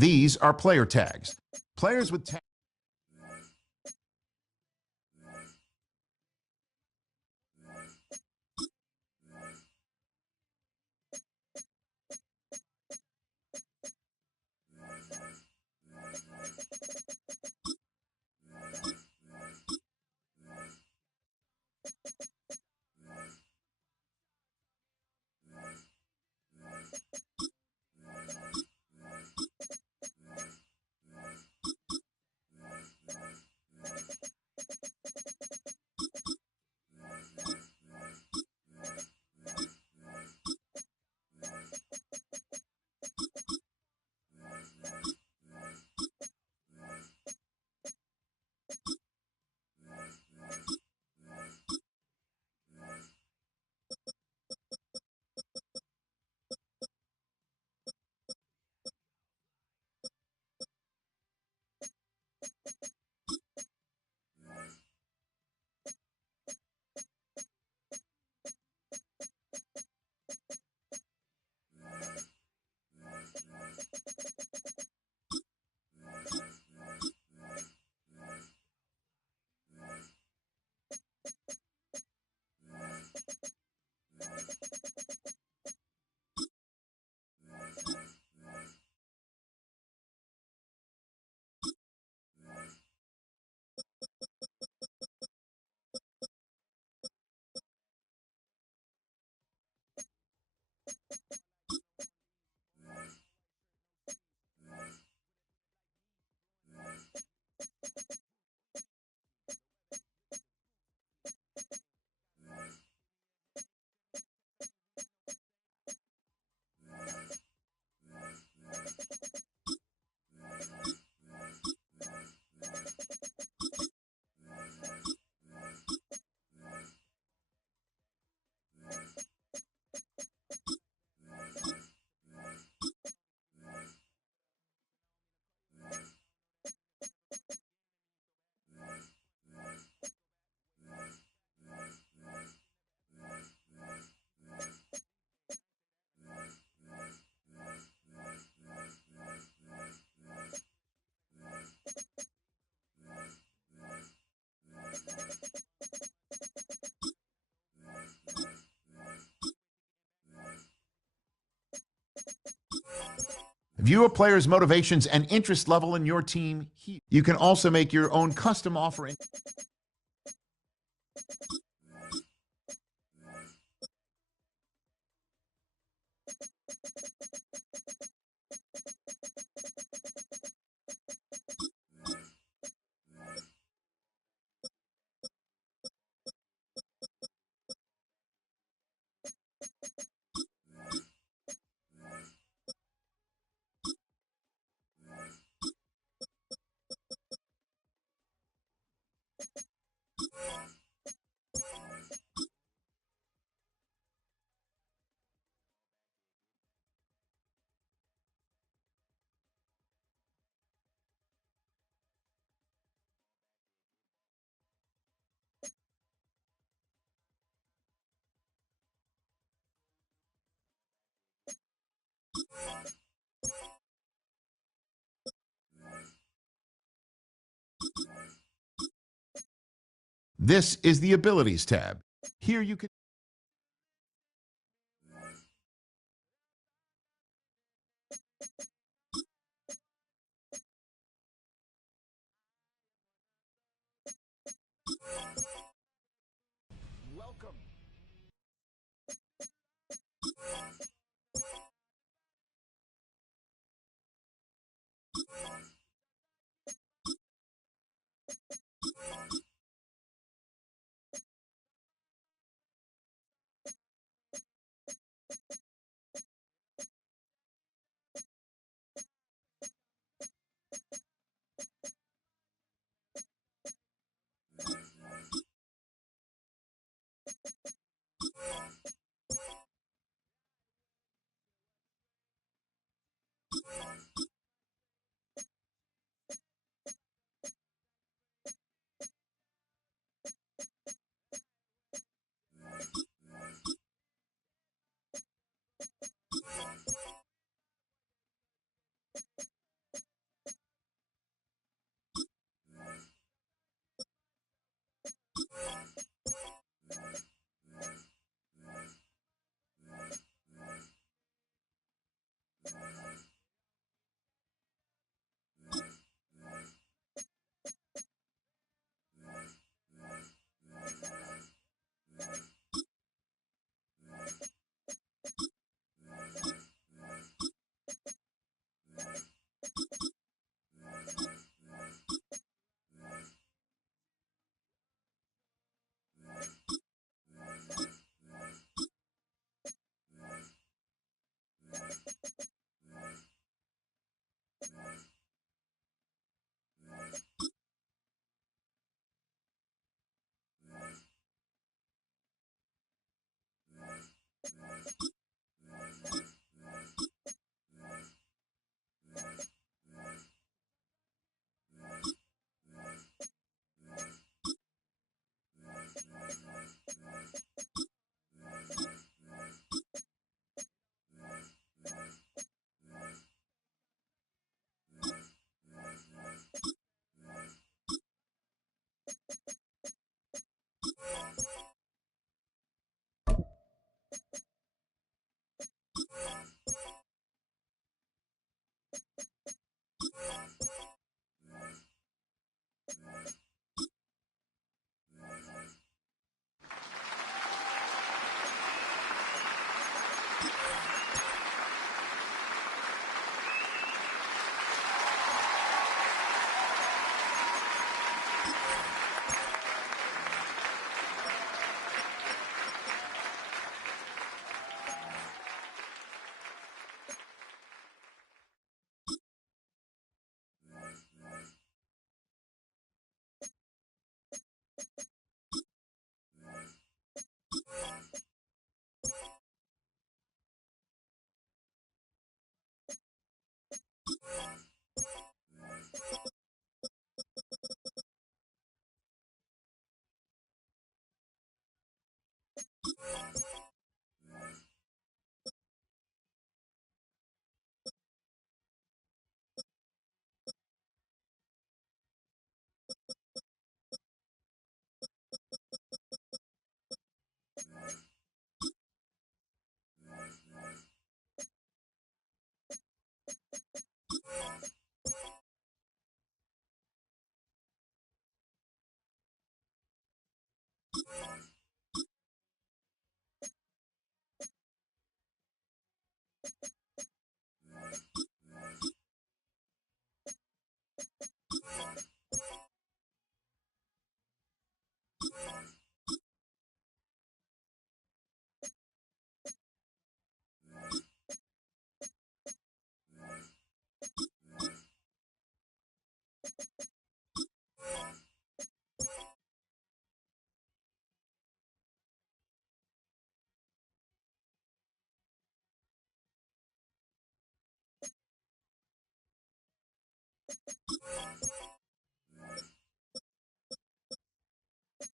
These are player tags. Players with tags. View a player's motivations and interest level in your team. You can also make your own custom offering. This is the Abilities tab. Here you can welcome.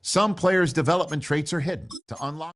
Some players' development traits are hidden. To unlock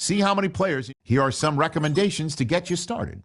See how many players. Here are some recommendations to get you started.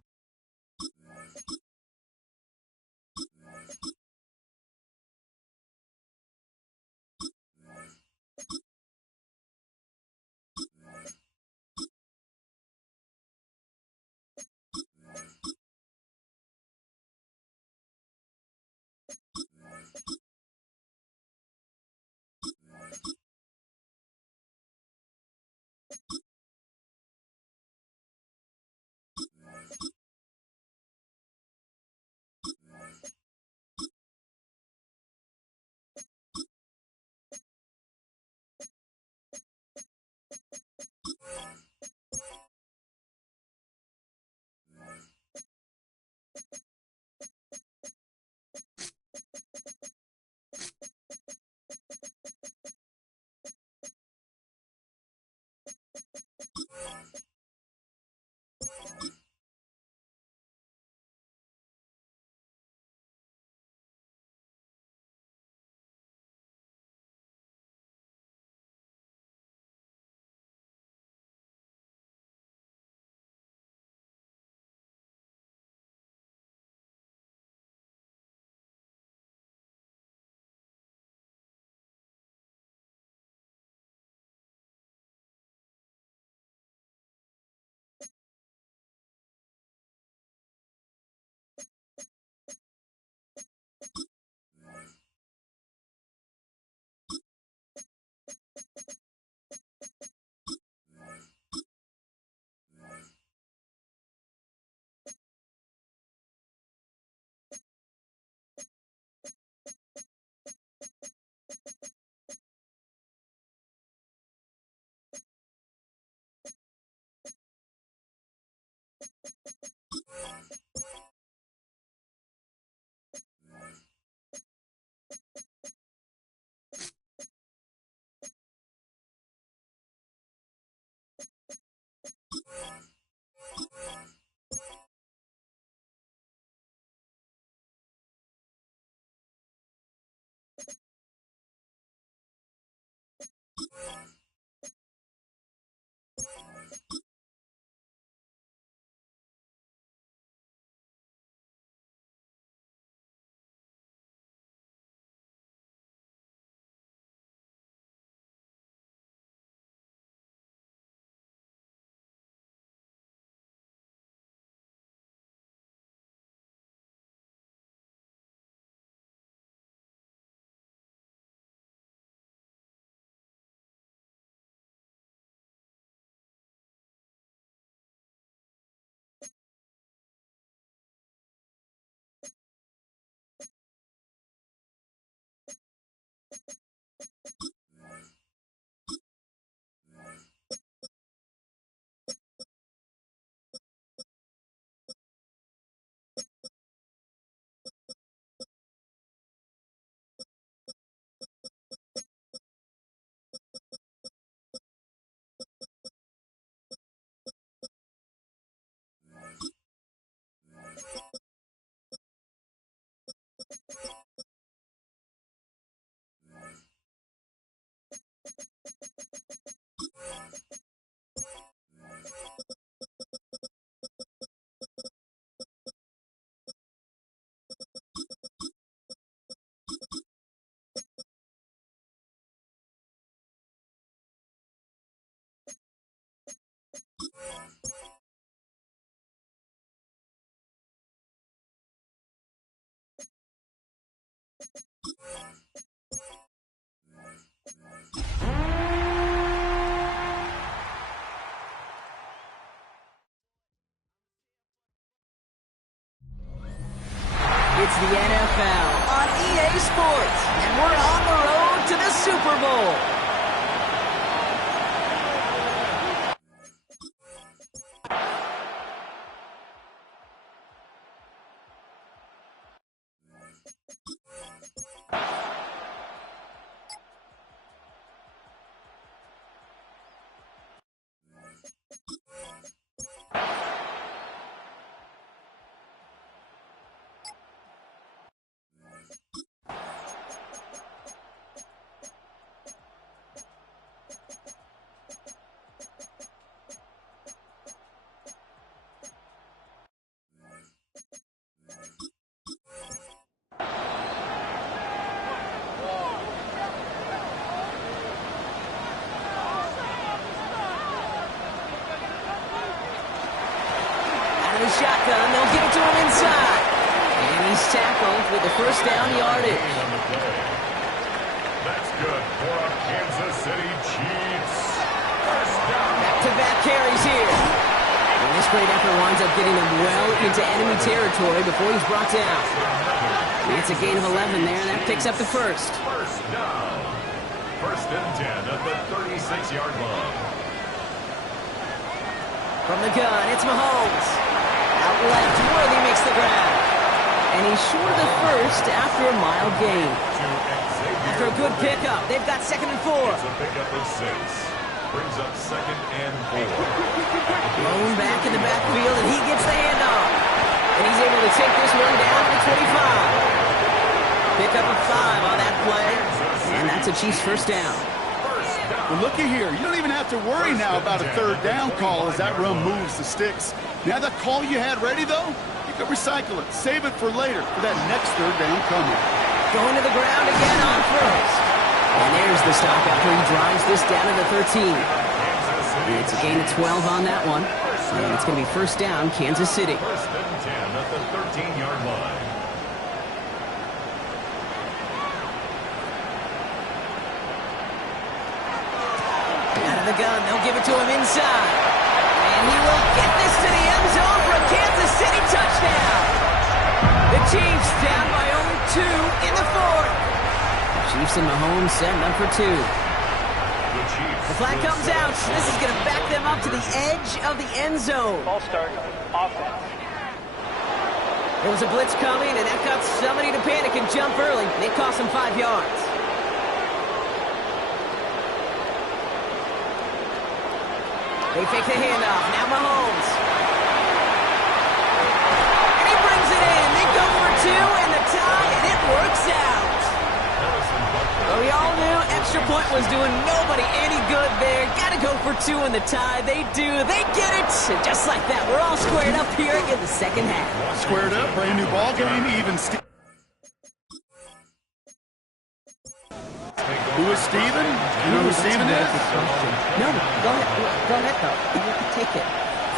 It's the NFL on EA Sports, and we're on the road to the Super Bowl. left with the first down yardage. That's good for our Kansas City Chiefs. First down. Back-to-back carries here. And this great effort winds up getting him well into enemy territory before he's brought down. It's a gain of 11 there, and that picks up the first. First down. First and 10 at the 36-yard line. From the gun, it's Mahomes. Out left, Worthy makes the grab. And he's short of the first after a mile gain. After a good pickup, they've got 2nd and 4. It's a pickup of 6. Brings up 2nd and 4. Blown back in the backfield, and he gets the handoff. And he's able to take this one down to the 25. Pickup of 5 on that play. And that's a Chiefs first down. Well, looky here. You don't even have to worry now about a third down call as that run moves the sticks. Now that call you had ready, though, you can recycle it. Save it for later for that next third down coming. Going to the ground again on first. And there's the stop after he drives this down to the 13. And it's a gain of 12 on that one. And it's going to be first down, Kansas City. First and 10 at the 13-yard line. Out of the gun, they'll give it to him inside. And he will get this to the end zone for a Kansas City touchdown. The Chiefs down by only 2 in the 4th. Chiefs and Mahomes setting up for 2. The flag comes out. This is going to back them up to the edge of the end zone. Ball start. Offense. There was a blitz coming, and that got somebody to panic and jump early. It cost them 5 yards. They fake the handoff. Now Mahomes. And he brings it in. They go for 2 and the tie, and it works out. Well, we all knew extra point was doing nobody any good there. Got to go for 2 in the tie. They do. They get it. And just like that, we're all squared up here in the second half. Squared up, brand new ball game, even. Who is Steven? You know who Steven is? No, go ahead. Go ahead, though. You can take it.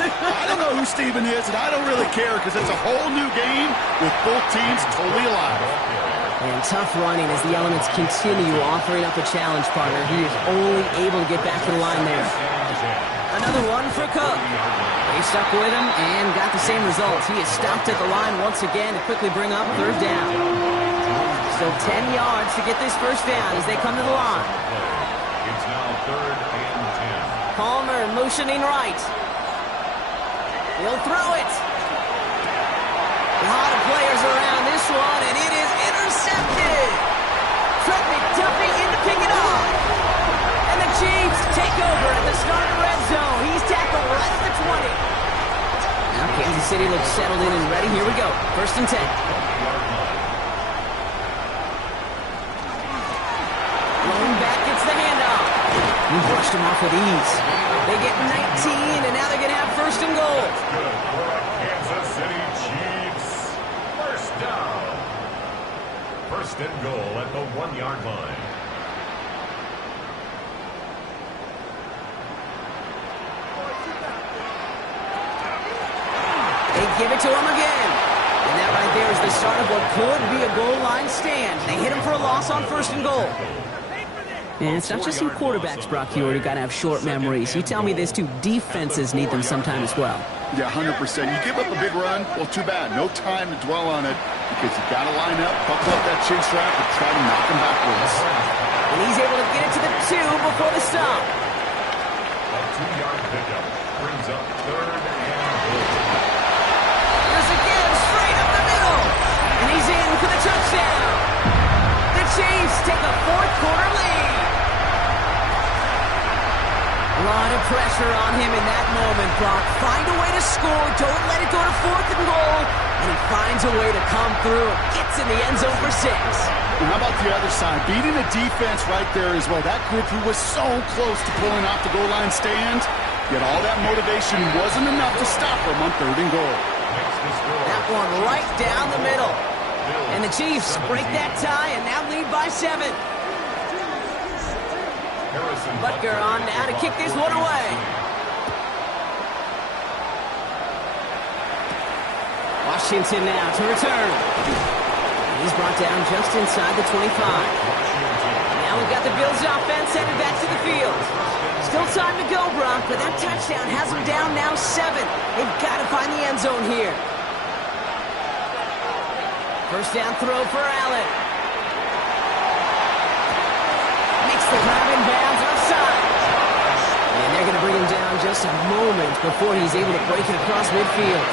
I don't know who Steven is, and I don't really care because it's a whole new game with both teams totally alive. And tough running as the elements continue offering up a challenge partner. He is only able to get back to the line there. Another one for Cook. They stuck with him and got the same results. He is stopped at the line once again to quickly bring up third down. So 10 yards to get this first down as they come to the line. It's now 3rd and 10. Palmer motioning right. He'll throw it. A lot of players around this one, and it is intercepted. Fred McDuffie in to pick it off. And the Chiefs take over at the start of the red zone. He's tackled right at the 20. Now Kansas City looks settled in and ready. Here we go. First and 10. He brushed him off with ease. They get 19, and now they're going to have first and goal. Good for our Kansas City Chiefs. First down. First and goal at the 1-yard line. They give it to him again. And that right there is the start of what could be a goal line stand. They hit him for a loss on first and goal. And it's not just some quarterbacks, Brock Hewitt, who got to have short memories. You tell me this too, defenses need them sometime as well. Yeah, 100%. You give up a big run, well, too bad. No time to dwell on it because you got to line up, buckle up that chin strap, and try to knock him backwards. And he's able to get it to the 2 before the stop. A 2-yard pickup brings up 3rd and goal. Here's again, straight up the middle. And he's in for the touchdown. The Chiefs take a 4th-quarter lead. A lot of pressure on him in that moment, Brock. Find a way to score. Don't let it go to 4th and goal. And he finds a way to come through. Gets in the end zone for 6. And how about the other side? Beating the defense right there as well. That group who was so close to pulling off the goal line stand, yet all that motivation wasn't enough to stop him on 3rd and goal. That one right down the middle. And the Chiefs break that tie and now lead by 7. Butker on now to kick this one away. Washington now to return. He's brought down just inside the 25. Now we've got the Bills offense headed back to the field. Still time to go, Brock, but that touchdown has them down now 7. They've got to find the end zone here. First down throw for Allen. Makes the grab in bounds offside. And they're going to bring him down just a moment before he's able to break it across midfield.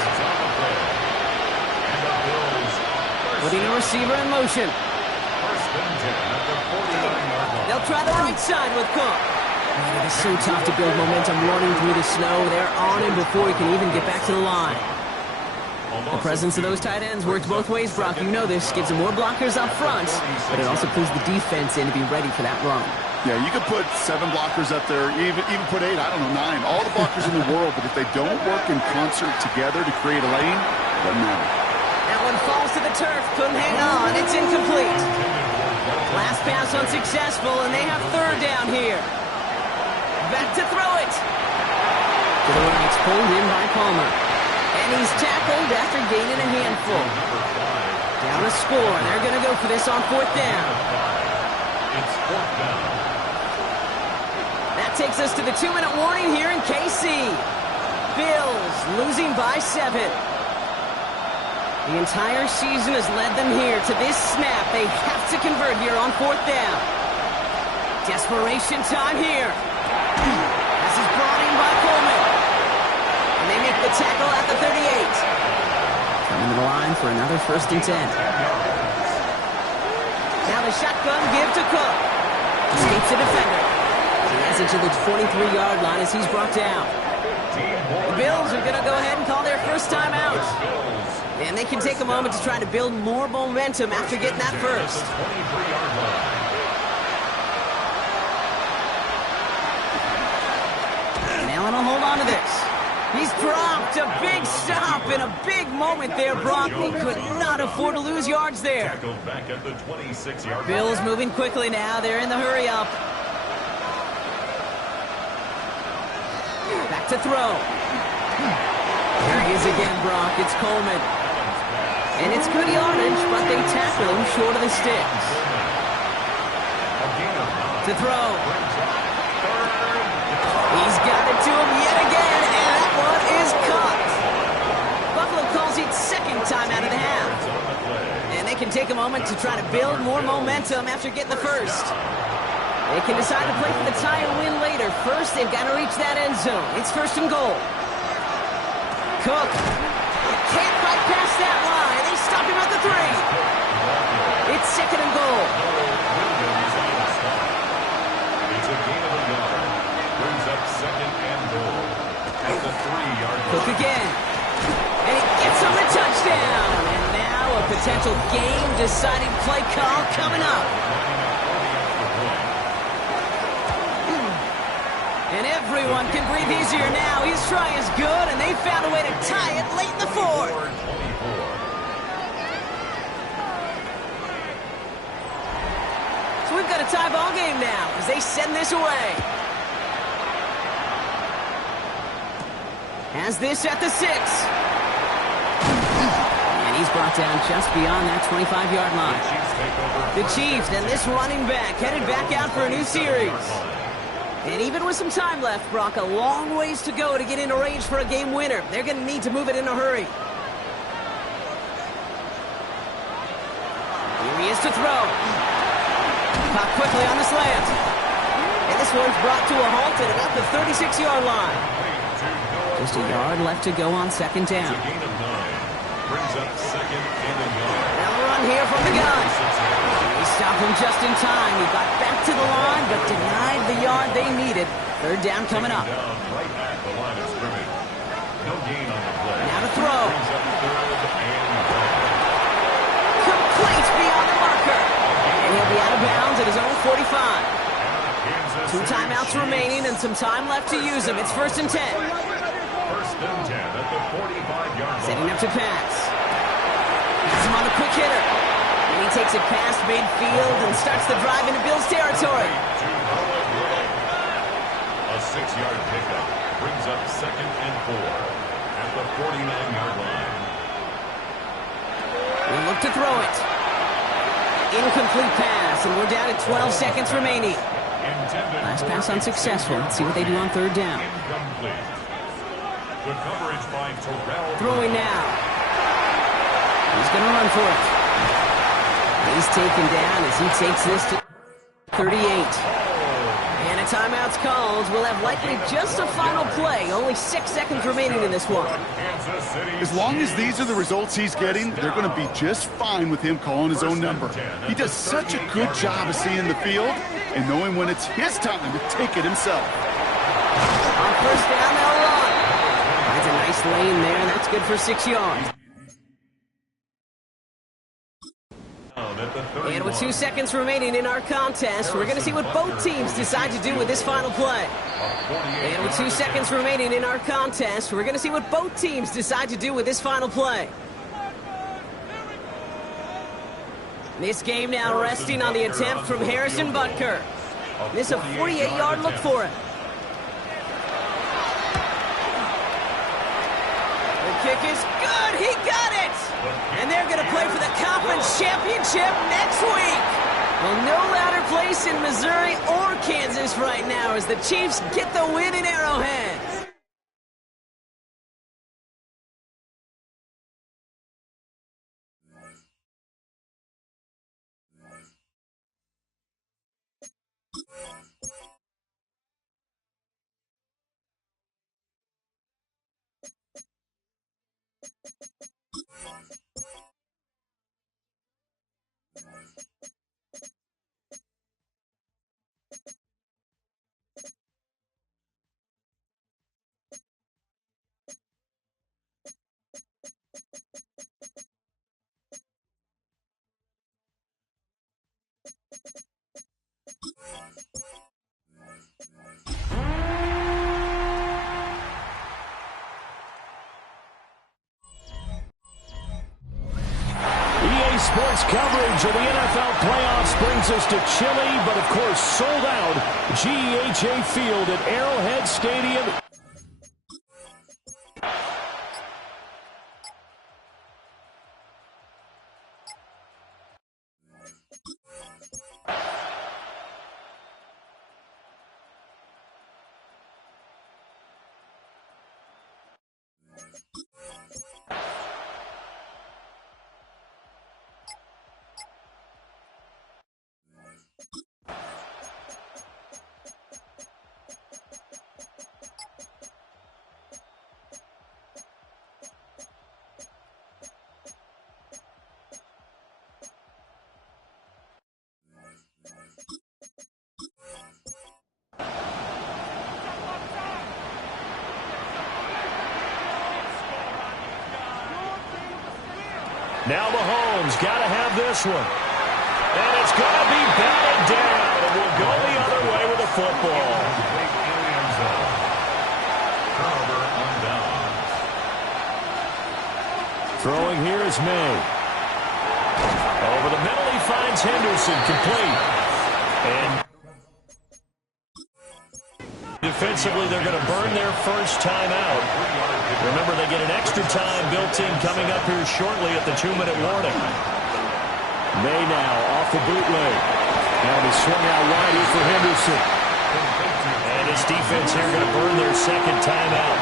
Putting a receiver in motion. They'll try the right side with Cook. Man, it is so tough to build momentum running through the snow. They're on him before he can even get back to the line. The presence of those tight ends works both ways, Brock. You know this. Gives them more blockers up front, but it also pulls the defense in to be ready for that run. Yeah, you could put 7 blockers up there, even put 8, I don't know, 9. All the blockers in the world, but if they don't work in concert together to create a lane, it doesn't matter. That one falls to the turf. Couldn't hang on. It's incomplete. Last pass unsuccessful, and they have third down here. Back to throw it. To the right, it's pulled in by Palmer. And he's tackled after gaining a handful. Down a score. They're going to go for this on fourth down. It's fourth down. That takes us to the 2-minute warning here in KC. Bills losing by 7. The entire season has led them here to this snap. They have to convert here on fourth down. Desperation time here. This is brought in by Coleman. And they make the tackle at the 38. Coming to the line for another 1st and 10. Now the shotgun give to Cook. Escapes the defender. He has it to the 23-yard line as he's brought down. The Bills are going to go ahead and call their first timeout. And they can take a moment to try to build more momentum after getting that first. Allen will hold on to this. He's dropped a big stop in a big moment there, Brock. They could not afford to lose yards there. Back at the 26-yard Bills moving quickly now. They're in the hurry up. Back to throw. There he is again, Brock. It's Coleman. And it's good yardage, but they tackle him short of the sticks. To throw. He's got it to him yet again, and that one is caught. Buffalo calls it second time out of the half. And they can take a moment to try to build more momentum after getting the first. They can decide to play for the tie and win later. First, they've got to reach that end zone. It's 1st and goal. Cook can't fight past that line. They stop him at the 3. It's 2nd and goal. It's a gain of a yard. Brings up 2nd and goal at the 3-yard line. Cook again. And he gets on the touchdown. And now a potential game-deciding play call coming up. And everyone can breathe easier now. His try is good, and they found a way to tie it late in the 4th. So we've got a tie ball game now as they send this away. Has this at the 6. And he's brought down just beyond that 25-yard line. The Chiefs and this running back headed back out for a new series. And even with some time left, Brock, a long ways to go to get into range for a game winner. They're going to need to move it in a hurry. Here he is to throw. Caught quickly on the slant. And this one's brought to a halt at about the 36-yard line. Just a yard left to go on 2nd down. Gain of 9. Brings up 2nd and a yard. Now a run here from the gun. He stopped him just in time. He got back to the line, but denied the yard they needed. 3rd down coming up. Down right at the line of scrimmage. No gain on the play. Now to throw. Brings up 3rd and goal. Complete beyond the marker. And he'll be out of bounds at his own 45. 2 timeouts remaining and some time left to use them. It's 1st and 10. 1st and 10 at the 45-yard line. Setting up to pass. Has him on a quick hitter. And he takes it past midfield and starts the drive into Bills territory. A 6-yard pickup brings up 2nd and 4 at the 49-yard line. We'll look to throw it. Incomplete pass, and we're down at 12 seconds remaining. Last pass unsuccessful. Let's see what they do on third down. Incomplete. Good coverage by Terrell. Throwing now. He's going to run for it. He's taken down as he takes this to 38. And a timeout's called. We'll have likely just a final play. Only 6 seconds remaining in this one. As long as these are the results he's getting, they're going to be just fine with him calling his own number. He does such a good job of seeing the field and knowing when it's his time to take it himself. On first down, they'll run. That's a nice lane there, and that's good for 6 yards. And with 2 seconds remaining in our contest, we're going to see what both teams decide to do with this final play. And with 2 seconds remaining in our contest, we're going to see what both teams decide to do with this final play. This game now resting on the attempt from Harrison Butker. This is a 48-yard look for him. The kick is good. He got it. And they're going to play for the conference championship next week. Well, no louder place in Missouri or Kansas right now as the Chiefs get the win in Arrowhead. Sports coverage of the NFL playoffs brings us to chilly, but of course sold out GEHA Field at Arrowhead Stadium. Now Mahomes got to have this one. And it's going to be batted down. And we'll go the other way with the football. Throwing here is May. Over the middle, he finds Henderson, complete. And defensively, they're going to burn their first timeout. Remember, they get an extra time built in coming up here shortly at the 2-minute warning. May now off the bootleg. Now he swung out wide here for Henderson. And his defense here going to burn their second timeout.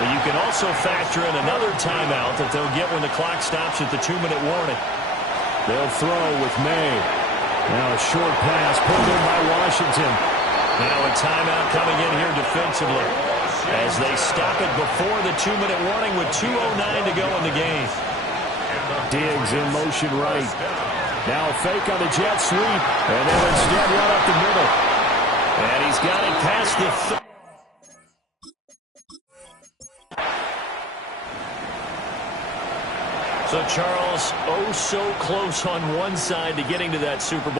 But you can also factor in another timeout that they'll get when the clock stops at the 2-minute warning. They'll throw with May. Now a short pass pulled in by Washington. Now a timeout coming in here defensively as they stop it before the 2-minute warning with 2:09 to go in the game. Diggs in motion right. Now a fake on the jet sweep, and then instead run up the middle. And he's got it past the... So, Charles, oh so close on one side to getting to that Super Bowl.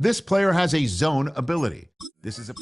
This player has a zone ability. This is a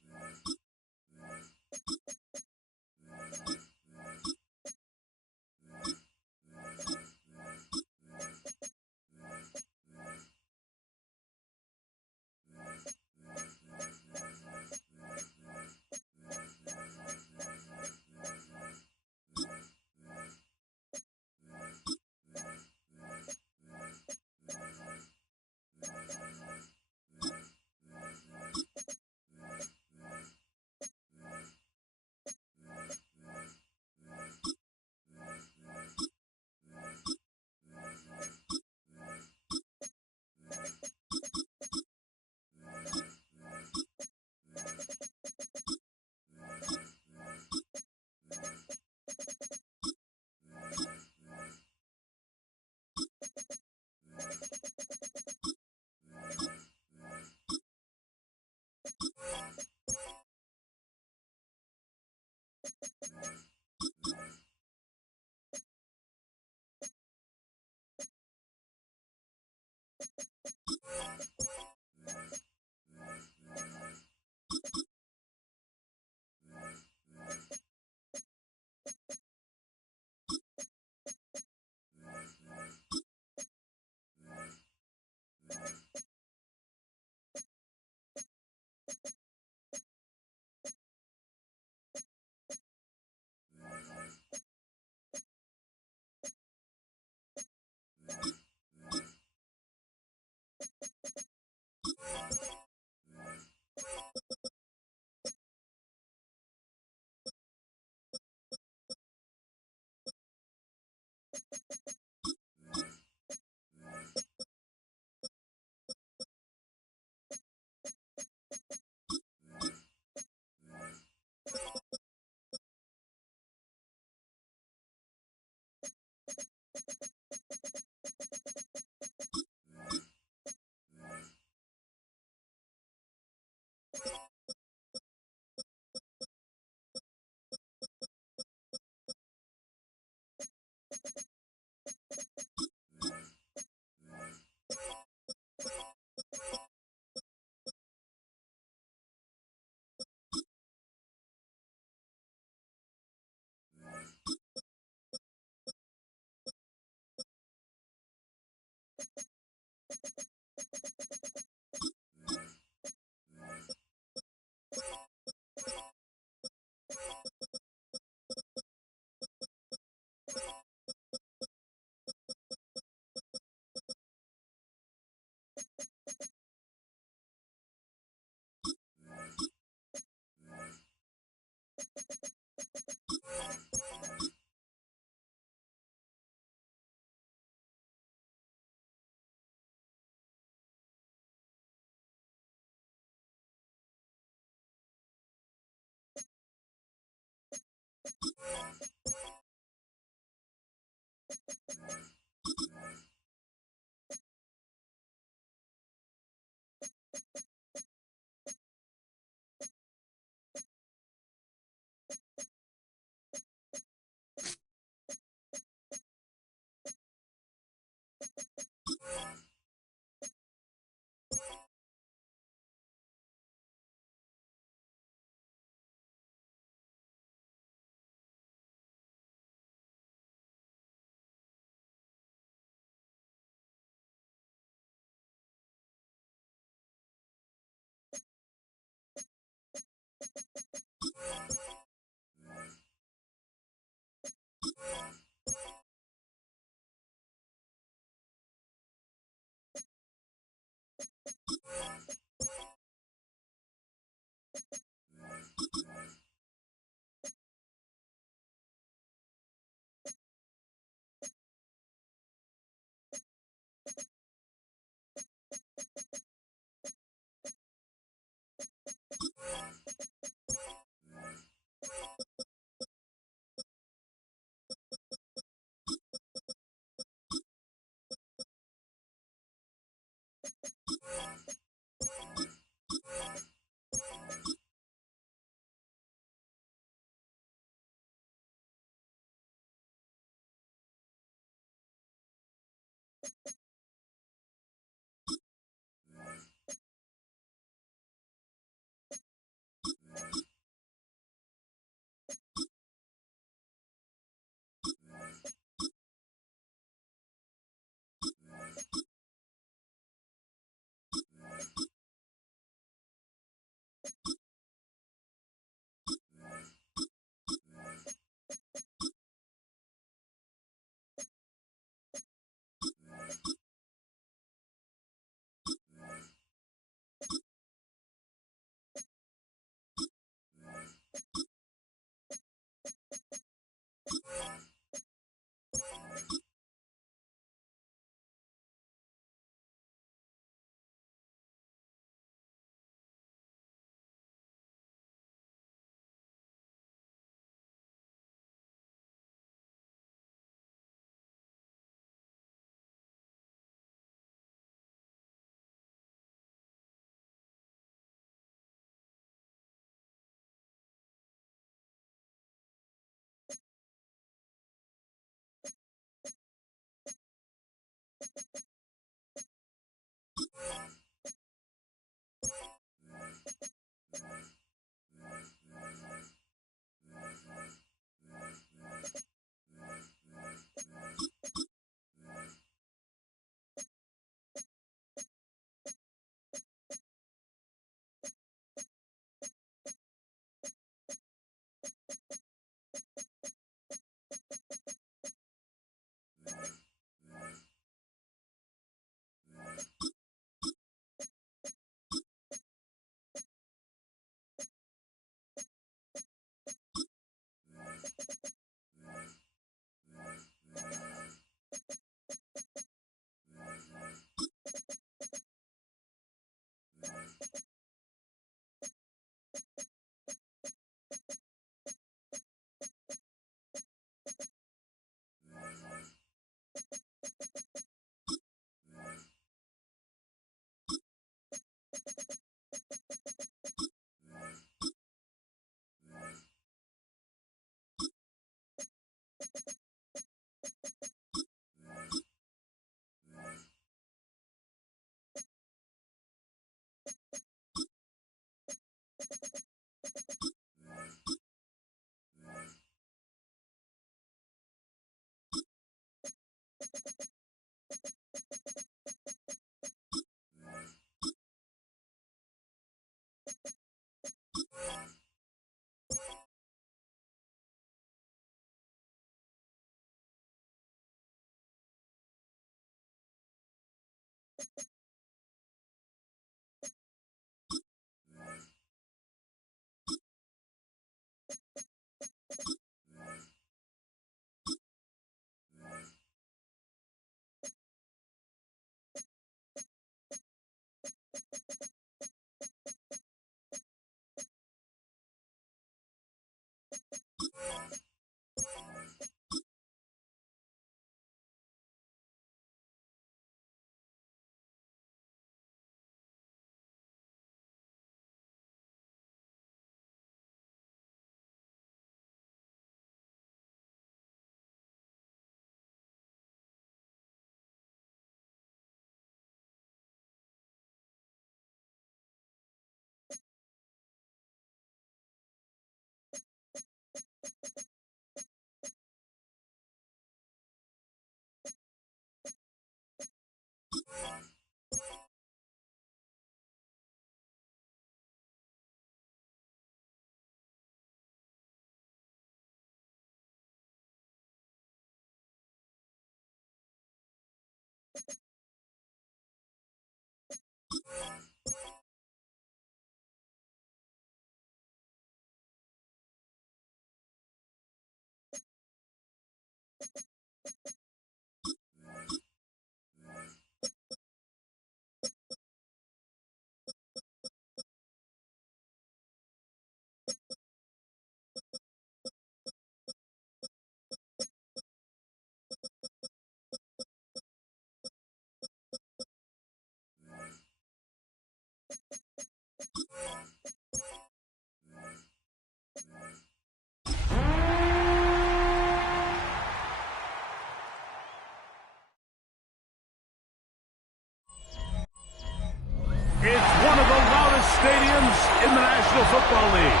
in the National Football League.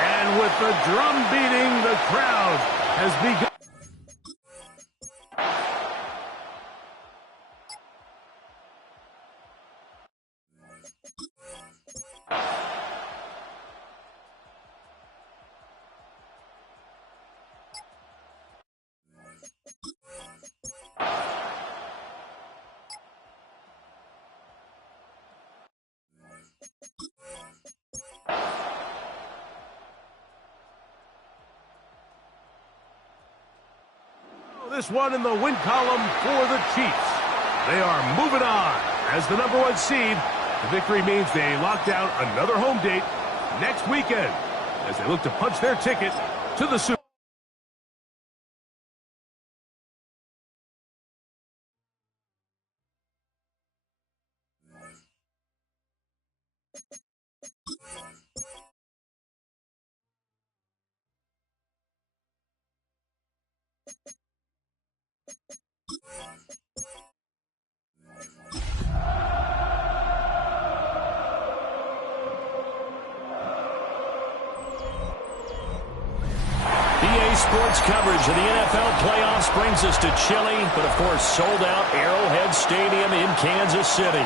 And with the drum beating, the crowd has begun. This one in the win column for the Chiefs. They are moving on as the #1 seed. The victory means they lock down another home date next weekend as they look to punch their ticket to the Super Bowl. Sports coverage of the NFL playoffs brings us to chilly, but of course sold out Arrowhead Stadium in Kansas City.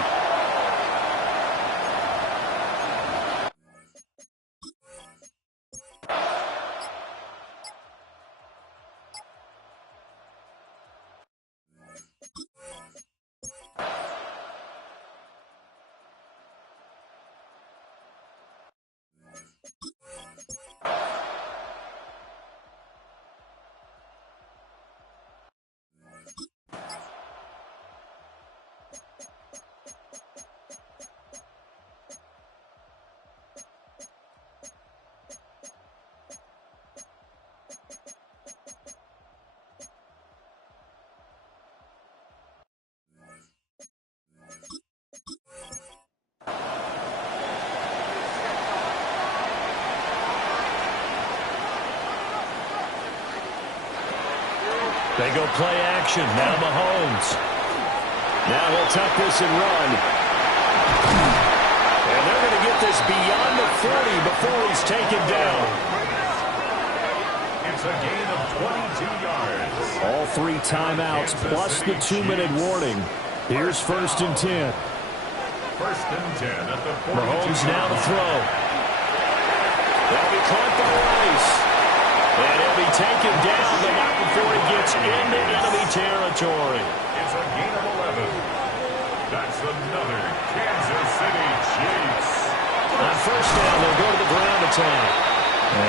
They go play action. Now Mahomes. Now he'll tuck this and run. And they're going to get this beyond the 40 before he's taken down. It's a gain of 22 yards. All 3 timeouts plus the 2-minute warning. Here's 1st and 10. 1st and 10 at the 42. Mahomes now to throw. That'll be caught by Rice. And he'll be taken down, but not before he gets into enemy territory. It's a gain of 11. That's another Kansas City Chiefs. On 1st down, they'll go to the ground attack.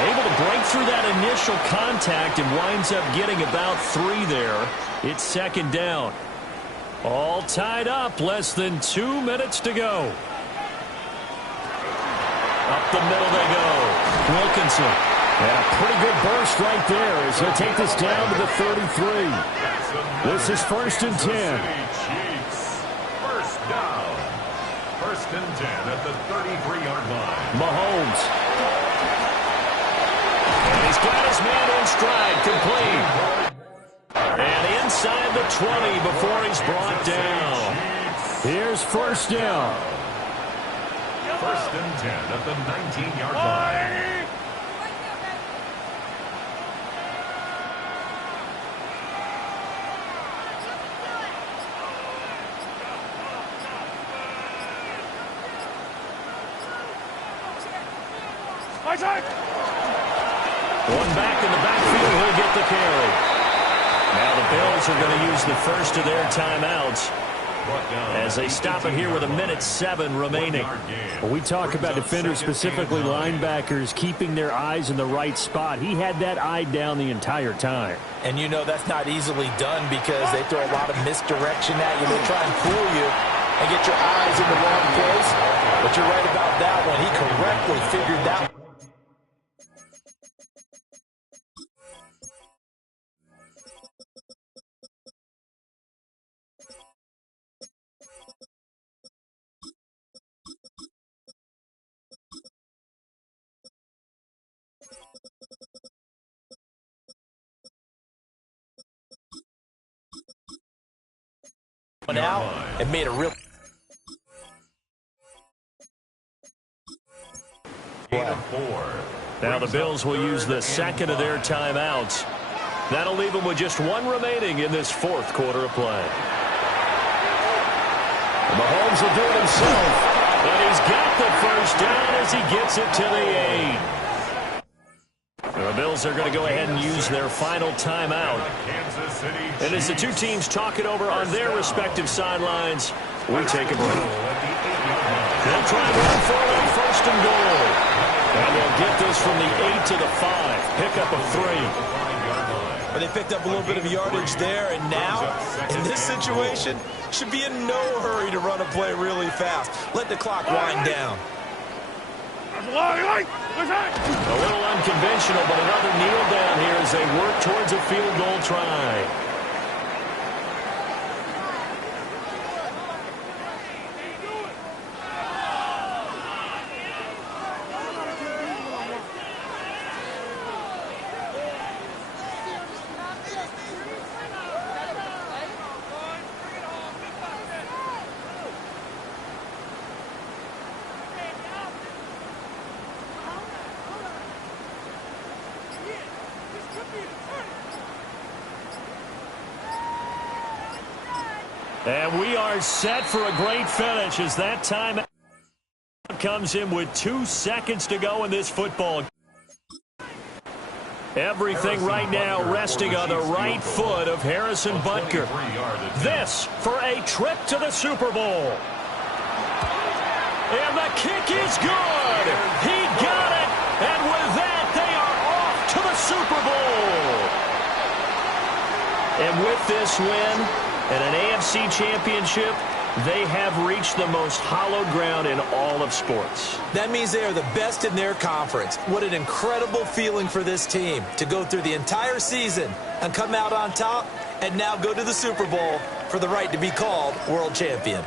Able to break through that initial contact and winds up getting about 3 there. It's 2nd down. All tied up, less than 2 minutes to go. Up the middle they go. Wilkinson. And a pretty good burst right there as he'll take this down to the 33. This is 1st and 10. Chiefs. 1st down. 1st and 10 at the 33-yard line. Mahomes. And he's got his man in stride, complete. And inside the 20 before he's brought down. Here's 1st down. 1st and 10 at the 19-yard line. One back in the backfield, he'll get the carry. Now the Bills are going to use the first of their timeouts as they stop it here with 1:07 remaining. When we talk about defenders, specifically linebackers, keeping their eyes in the right spot, he had that eye down the entire time. And you know that's not easily done because they throw a lot of misdirection at you. They try and fool you and get your eyes in the wrong place. But you're right about that one. He correctly figured that one. Out and made a real. Now the Bills will use the second of their timeouts. That'll leave them with just one remaining in this fourth quarter of play. And Mahomes will do it himself. And he's got the first down as he gets it to the 8. The Bills are going to go ahead and use their final timeout. And as the two teams talk it over on their respective sidelines, we take a break. They'll try to run for a first and goal. And they'll get this from the 8 to the 5. Pick up of 3. But they picked up a little bit of yardage there, and now, in this situation, should be in no hurry to run a play really fast. Let the clock wind down. A little unconventional, but another kneel down here as they work towards a field goal try. And we are set for a great finish as that time comes in with 2 seconds to go in this football. Everything right now resting on the right foot of Harrison Butker. This for a trip to the Super Bowl. And the kick is good. He got it. And with that, they are off to the Super Bowl. And with this win and an AFC championship, they have reached the most hallowed ground in all of sports. That means they are the best in their conference. What an incredible feeling for this team to go through the entire season and come out on top and now go to the Super Bowl for the right to be called world champion.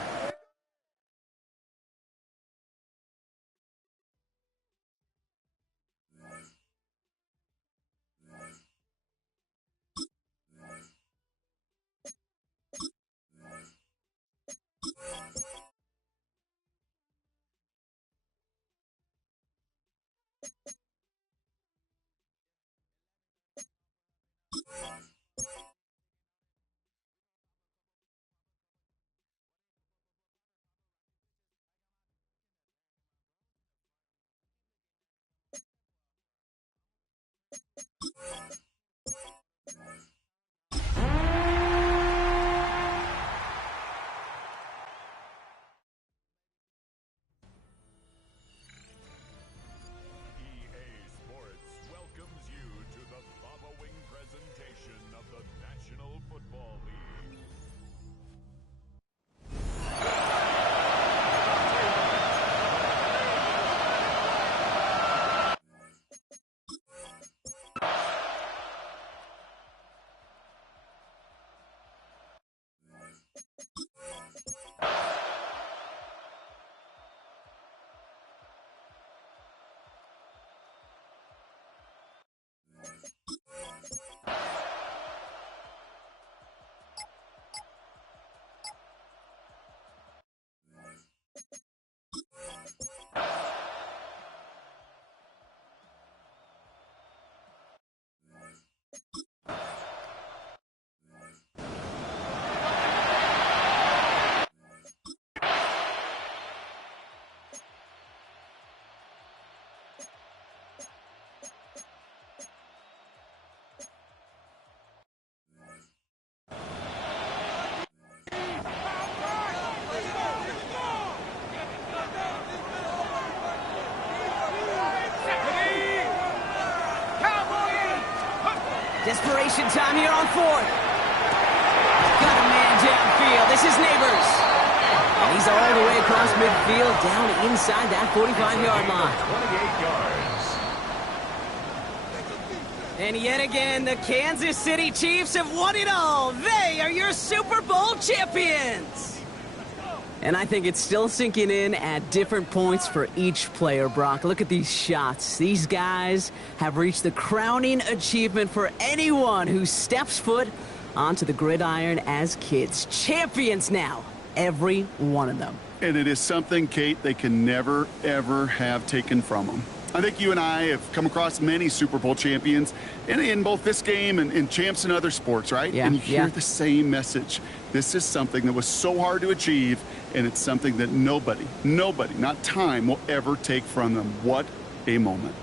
Desperation time here on fourth. Got a man downfield. This is Neighbors. And he's all the way across midfield, down inside that 45-yard line. 28 yards. And yet again, the Kansas City Chiefs have won it all. They are your Super Bowl champions. And I think it's still sinking in at different points for each player, Brock. Look at these shots. These guys have reached the crowning achievement for anyone who steps foot onto the gridiron as kids. Champions now, every one of them. And it is something, Kate, they can never, ever have taken from them. I think you and I have come across many Super Bowl champions in both this game and champs in other sports, right? Yeah, and you hear the same message. This is something that was so hard to achieve, and it's something that nobody, not time, will ever take from them. What a moment.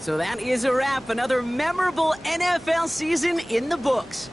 So that is a wrap. Another memorable NFL season in the books.